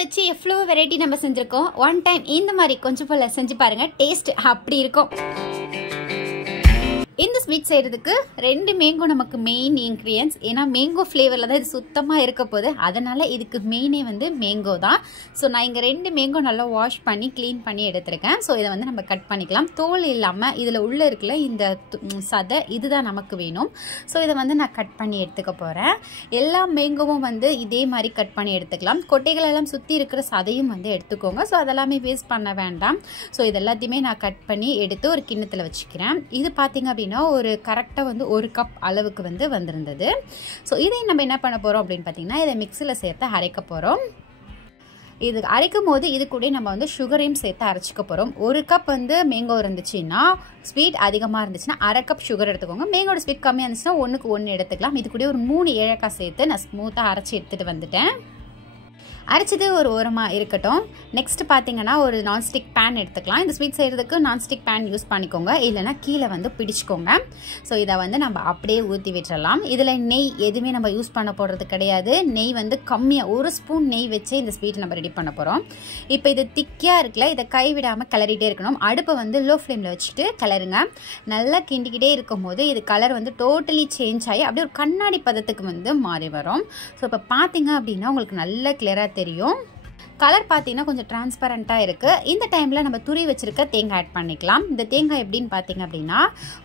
வச்சு எவ்வளவு வெரைட்டி நம்ம செஞ்சிருக்கோம். ஒன் டைம் இந்த மாதிரி கொஞ்சம் போல செஞ்சு பாருங்க, டேஸ்ட் அப்படி இருக்கும். இந்த ஸ்வீட் செய்யறதுக்கு 2 மேங்கோ நமக்கு மெயின் இன்கிரியன்ஸ். ஏன்னா மேங்கோ ஃப்ளேவரில் தான் இது சுத்தமாக இருக்க போகுது. அதனால இதுக்கு மெயினே வந்து மேங்கோ தான். ஸோ நான் இங்கே 2 மேங்கோ நல்லா வாஷ் பண்ணி க்ளீன் பண்ணி எடுத்திருக்கேன். ஸோ இதை வந்து நம்ம கட் பண்ணிக்கலாம். தோல் இல்லாமல் இதில் உள்ளே இருக்கல இந்த சதை இதுதான் நமக்கு வேணும். ஸோ இதை வந்து நான் கட் பண்ணி எடுத்துக்க போகிறேன். எல்லா மேங்கோவும் வந்து இதே மாதிரி கட் பண்ணி எடுத்துக்கலாம். கொட்டைகள் எல்லாம் சுற்றி இருக்கிற சதையும் வந்து எடுத்துக்கோங்க. ஸோ அதெல்லாமே வேஸ்ட் பண்ண வேண்டாம். ஸோ இது எல்லாத்தையுமே நான் கட் பண்ணி எடுத்து ஒரு கிண்ணத்தில் வச்சுக்கிறேன். இது பார்த்தீங்க அப்படின்னா ஒரு கரெக்டாக வந்து 1 கப் அளவுக்கு வந்து வந்திருந்தது. ஸோ இதை நம்ம என்ன பண்ண போகிறோம் அப்படின்னு பார்த்தீங்கன்னா, இதை மிக்சியில் சேர்த்து அரைக்க போகிறோம். இது அரைக்கும் போது இது கூட நம்ம வந்து சுகரையும் சேர்த்து அரைச்சிக்க போகிறோம். 1 கப் வந்து மேங்கோ இருந்துச்சுன்னா, ஸ்வீட் அதிகமாக இருந்துச்சுன்னா 1/2 கப் சுகர் எடுத்துக்கோங்க. மேங்கோட ஸ்வீட் கம்மியாக இருந்துச்சுன்னா 1க்கு 1 எடுத்துக்கலாம். இது கூட ஒரு 3 ஏலக்காய் சேர்த்து நான் ஸ்மூத்தாக அரைச்சி எடுத்துகிட்டு வந்துட்டேன். அரைச்சது ஒரு ஓரமாக இருக்கட்டும். நெக்ஸ்ட் பார்த்தீங்கன்னா ஒரு நான்ஸ்டிக் பேன் எடுத்துக்கலாம். இந்த ஸ்வீட் செய்கிறதுக்கு நான்ஸ்டிக் பேன் யூஸ் பண்ணிக்கோங்க, இல்லைனா கீழே வந்து பிடிச்சிக்கோங்க. ஸோ இதை வந்து நம்ம அப்படியே ஊற்றி விட்டுறலாம். இதில் நெய் எதுவுமே நம்ம யூஸ் பண்ண போடுறது கிடையாது. நெய் வந்து கம்மியாக 1 ஸ்பூன் நெய் வச்சு இந்த ஸ்வீட் நம்ம ரெடி பண்ண போகிறோம். இப்போ இது திக்காக இருக்குல்ல, இதை கைவிடாமல் கிளறிட்டே இருக்கணும். அடுப்பை வந்து லோ ஃப்ளேமில் வச்சுட்டு கிளறுங்க. நல்லா கிண்டிக்கிட்டே இருக்கும் போது இது கலர் வந்து டோட்டலி சேஞ்ச் ஆகி அப்படியே ஒரு கண்ணாடி பதத்துக்கு வந்து மாறி வரும். ஸோ இப்போ பார்த்தீங்க அப்படின்னா உங்களுக்கு நல்ல கிளியராக தெரியும். கலர் பார்த்தீங்கன்னா கொஞ்சம் டிரான்ஸ்பரண்ட்டாக இருக்குது. இந்த டைமில் நம்ம துரி வச்சுருக்க தேங்காய் ஆட் பண்ணிக்கலாம். இந்த தேங்காய் எப்படின்னு பார்த்தீங்க அப்படின்னா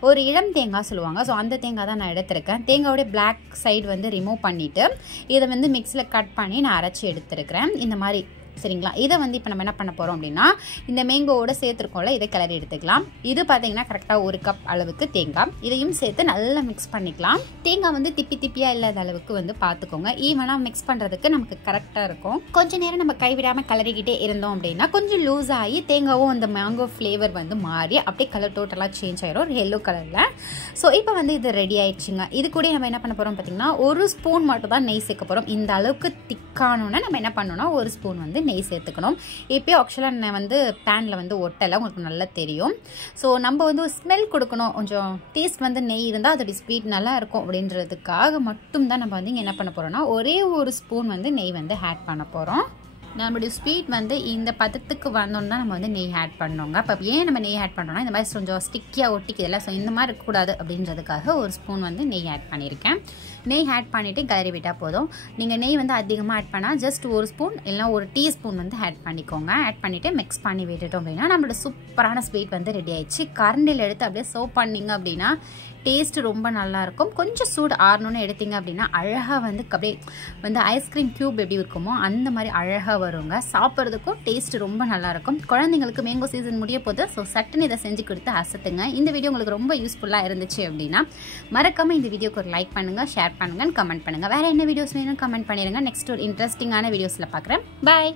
ஒரு இளம் தேங்காய் சொல்லுவாங்க. ஸோ அந்த தேங்காய் தான் நான் எடுத்திருக்கேன். தேங்காயோட பிளாக் சைடு வந்து ரிமூவ் பண்ணிவிட்டு இதை வந்து மிக்ஸியில் கட் பண்ணி நான் அரைச்சி எடுத்துருக்கிறேன் இந்த மாதிரி. சரிங்களா? இதை வந்து இப்போ நம்ம என்ன பண்ண போகிறோம் அப்படின்னா, இந்த மேங்கோவோட சேர்த்துருக்கோம்ல, இதை கிளறி எடுத்துக்கலாம். இது பார்த்தீங்கன்னா கரெக்டாக 1 கப் அளவுக்கு தேங்காய். இதையும் சேர்த்து நல்லா மிக்ஸ் பண்ணிக்கலாம். தேங்காய் வந்து திப்பியாக இல்லாத அளவுக்கு வந்து பார்த்துக்கோங்க. ஈவனாக மிக்ஸ் பண்ணுறதுக்கு நமக்கு கரெக்டாக இருக்கும். கொஞ்சம் நேரம் நம்ம கைவிடாமல் கிளறிக்கிட்டே இருந்தோம் அப்படின்னா கொஞ்சம் லூஸ் ஆகி தேங்காவும் அந்த மேங்கோ ஃப்ளேவர் வந்து மாறி அப்படியே கலர் டோட்டலாக சேஞ்ச் ஆகிடும் ஒரு எல்லோ கலரில். ஸோ இப்போ வந்து இது ரெடி ஆயிடுச்சுங்க. இது கூட நம்ம என்ன பண்ண போகிறோம் பார்த்தீங்கன்னா 1 ஸ்பூன் மட்டும் தான் நெய் சேர்க்க போகிறோம். இந்த அளவுக்கு திக்கானோன்னா நம்ம என்ன பண்ணணும்னா 1 ஸ்பூன் வந்து நெய் சேர்த்துக்கணும். இப்போயே ஆக்சுவலாக நான் வந்து பேனில் வந்து ஒட்டலை, உங்களுக்கு நல்லா தெரியும். ஸோ நம்ம வந்து ஒரு ஸ்மெல் கொடுக்கணும், கொஞ்சம் டேஸ்ட் வந்து நெய் இருந்தால் அதோடைய ஸ்வீட் நல்லா இருக்கும் அப்படின்றதுக்காக மட்டும்தான் நம்ம வந்து இங்கே என்ன பண்ண போகிறோம்னா ஒரே 1 ஸ்பூன் வந்து நெய் வந்து ஆட் பண்ண போகிறோம். நம்மளுடைய ஸ்வீட் வந்து இந்த பதத்துக்கு வந்தோன்னு தான் நம்ம வந்து நெய் ஆட் பண்ணோங்க. அப்போ ஏன் நம்ம நெய் ஆட் பண்ணுறோம்னா இந்த மாதிரி கொஞ்சம் ஸ்டிக்கியாக ஒட்டிக்கிறதுல, ஸோ இந்த மாதிரி இருக்கக்கூடாது அப்படின்றதுக்காக 1 ஸ்பூன் வந்து நெய் ஆட் பண்ணியிருக்கேன். நெய் ஆட் பண்ணிவிட்டு கிளறி விட்டால் போதும். நீங்கள் நெய் வந்து அதிகமாக ஆட் பண்ணால் ஜஸ்ட் 1 ஸ்பூன் இல்லைனா 1 டீஸ்பூன் வந்து ஆட் பண்ணிக்கோங்க. ஆட் பண்ணிவிட்டு மிக்ஸ் பண்ணி விட்டுட்டோம் அப்படின்னா நம்மளோட சூப்பரான ஸ்வீட் வந்து ரெடி ஆயிடுச்சு. கரண்டில் எடுத்து அப்படியே சர்வ் பண்ணிங்க அப்படின்னா டேஸ்ட் ரொம்ப நல்லாயிருக்கும். கொஞ்சம் சூடு ஆறணுன்னு எடுத்திங்க அப்படின்னா அழகாக வந்து அப்படியே வந்து ஐஸ்கிரீம் க்யூப் எப்படி இருக்குமோ அந்த மாதிரி அழகாக வருங்க. சாப்பிட்றதுக்கும் டேஸ்ட் ரொம்ப நல்லாயிருக்கும். குழந்தைங்களுக்கு மேங்கோ சீசன் முடிய போது, ஸோ சட்டுன்னு இதை செஞ்சு கொடுத்து அசத்துங்க. இந்த வீடியோ உங்களுக்கு ரொம்ப யூஸ்ஃபுல்லாக இருந்துச்சு அப்படின்னா மறக்காமல் இந்த வீடியோக்கு ஒரு லைக் பண்ணுங்கள், ஷேர் பண்ணுங்கள், கமெண்ட் பண்ணுங்கள். வேறு என்ன வீடியோஸ் வேணும் கமெண்ட் பண்ணிடுங்க. நெக்ஸ்ட் ஒரு இன்ட்ரெஸ்டிங்கான வீடியோஸில் பார்க்குறேன். பாய்.